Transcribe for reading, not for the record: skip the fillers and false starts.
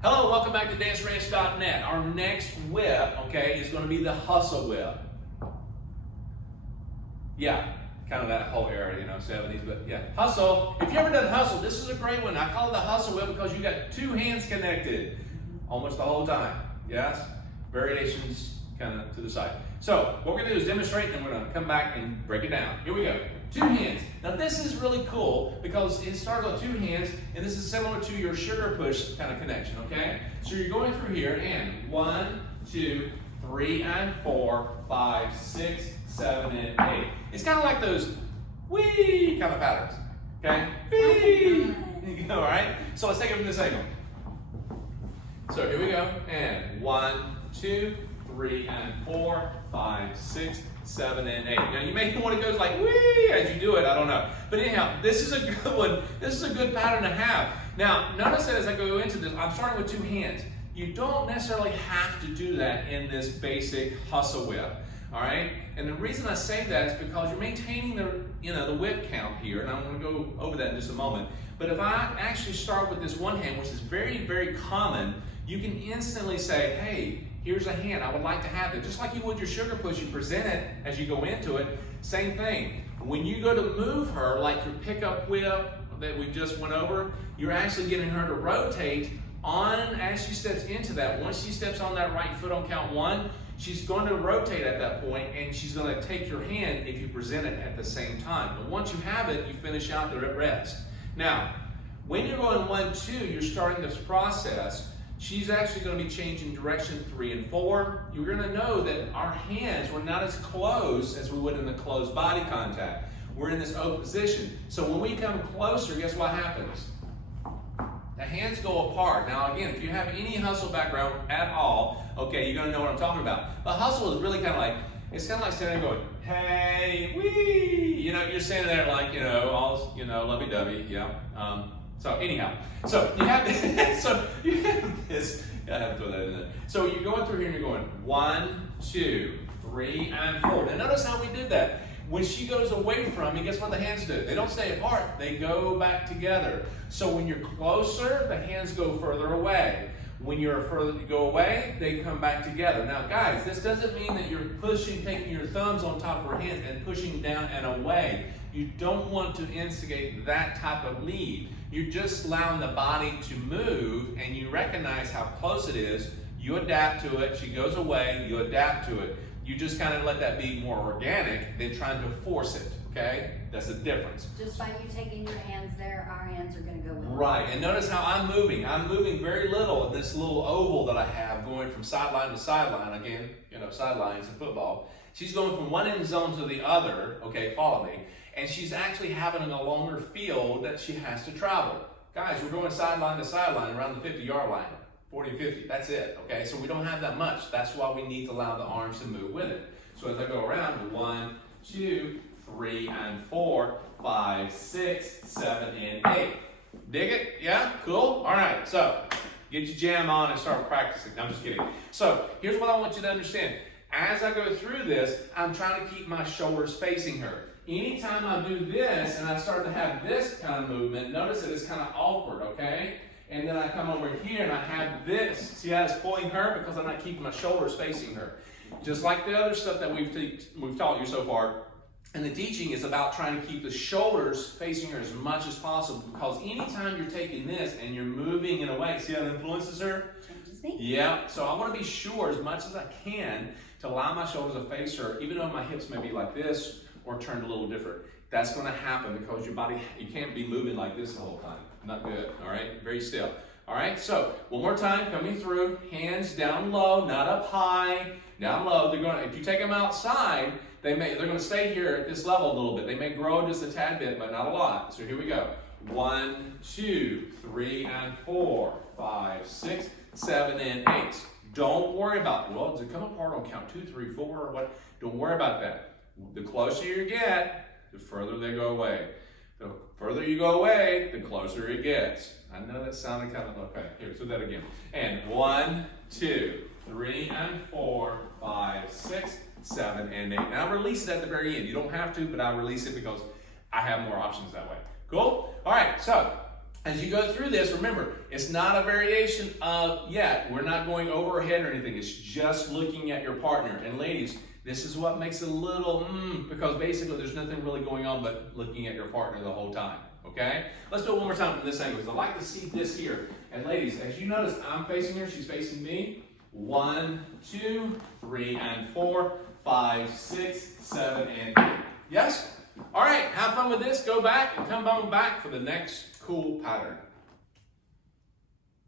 Hello, welcome back to danceranch.net. Our next whip, okay, is going to be the hustle whip. Yeah, kind of that whole era, 70s, but yeah, hustle. If you ever done hustle, this is a great one. I call it the hustle whip because you got two hands connected almost the whole time. Yes? Variations kind of to the side. So what we're going to do is demonstrate, and we're going to come back and break it down. Here we go. Two hands. Now this is really cool because it starts with two hands, and this is similar to your sugar push kind of connection, okay? So you're going through here, and 1, 2, 3, and 4, 5, 6, 7, and 8. It's kind of like those wee kind of patterns, okay? Wee! All right? So let's take it from this angle. So here we go, and 1, 2, 3, and 4, 5, 6, 7, and 8. Now you may want to go like wee as you do it, I don't know. But anyhow, this is a good one. This is a good pattern to have. Now, notice that as I go into this, I'm starting with two hands. You don't necessarily have to do that in this basic hustle whip. All right? And the reason I say that is because you're maintaining the whip count here, and I'm going to go over that in just a moment. But if I actually start with this one hand, which is very, very common, you can instantly say, hey, here's a hand, I would like to have it. Just like you would your sugar push, you present it as you go into it. Same thing. When you go to move her, like your pickup whip that we just went over, you're actually getting her to rotate on as she steps into that. Once she steps on that right foot on count 1, she's going to rotate at that point, and she's going to take your hand if you present it at the same time. But once you have it, you finish out the rest. Now, when you're going 1, 2, you're starting this process. She's actually going to be changing direction 3 and 4. You're going to know that our hands were not as close as we would in the closed body contact. We're in this open position. So when we come closer, guess what happens? The hands go apart. Now again, if you have any hustle background at all, okay, you're going to know what I'm talking about. But hustle is really kind of like, it's kind of like standing there going, hey, wee. You're standing there like, all, lovey-dovey, yeah. So anyhow, so you have this, I have to throw that in there. So you're going through here and you're going 1, 2, 3, and 4. Now notice how we did that. When she goes away from me, guess what the hands do? They don't stay apart, they go back together. So when you're closer, the hands go further away. When you're further to go away, they come back together. Now guys, this doesn't mean that you're pushing, taking your thumbs on top of her hands and pushing down and away. You don't want to instigate that type of lead. You're just allowing the body to move, and you recognize how close it is. You adapt to it. She goes away. You adapt to it. You just kind of let that be more organic than trying to force it, okay? That's the difference. Just by you taking your hands there, our hands are going to go with it. Right, and notice how I'm moving. I'm moving very little in this little oval that I have going from sideline to sideline. Again, sidelines in football. She's going from one end zone to the other, okay, follow me. And she's actually having a longer field that she has to travel. Guys, we're going sideline to sideline around the 50-yard line, 40 and 50, that's it, okay? So we don't have that much. That's why we need to allow the arms to move with it. So as I go around, 1, 2, 3, and 4, 5, 6, 7, and 8. Dig it? Yeah? Cool? All right, so get your jam on and start practicing. No, I'm just kidding. So here's what I want you to understand. As I go through this, I'm trying to keep my shoulders facing her. Anytime I do this and I start to have this kind of movement, notice that it's kind of awkward, okay? And then I come over here and I have this. See how it's pulling her? Because I'm not keeping my shoulders facing her. Just like the other stuff that we've taught you so far. And the teaching is about trying to keep the shoulders facing her as much as possible, because anytime you're taking this and you're moving in a way, see how it influences her? Changes me. Yeah, so I want to be sure as much as I can to allow my shoulders to face her, even though my hips may be like this or turned a little different. That's going to happen because your body, you can't be moving like this the whole time. Not good, all right? Very still. All right, so one more time, coming through, hands down low, not up high, down low. They're going to, if you take them outside, they're going to stay here at this level a little bit. They may grow just a tad bit, but not a lot. So here we go. 1, 2, 3, and 4, 5, 6, 7, and 8. Don't worry about, well, does it come apart on count 2, 3, 4, or what? Don't worry about that. The closer you get, the further they go away. The further you go away, the closer it gets. I know that sounded kind of, okay, here, let's do that again. And 1, 2, 3, and 4, 5, 6, 7, and 8. Now release it at the very end. You don't have to, but I'll release it because I have more options that way. Cool? All right, so as you go through this, remember, It's not a variation of, we're not going overhead or anything. It's just looking at your partner. And ladies, this is what makes it a little, because basically there's nothing really going on but looking at your partner the whole time, okay? Let's do it one more time from this angle, because I like to see this here. And ladies, as you notice, I'm facing her, she's facing me. 1, 2, 3, and 4, 5, 6, 7, and 8. Yes? All right, have fun with this. Go back and come on back for the next cool pattern.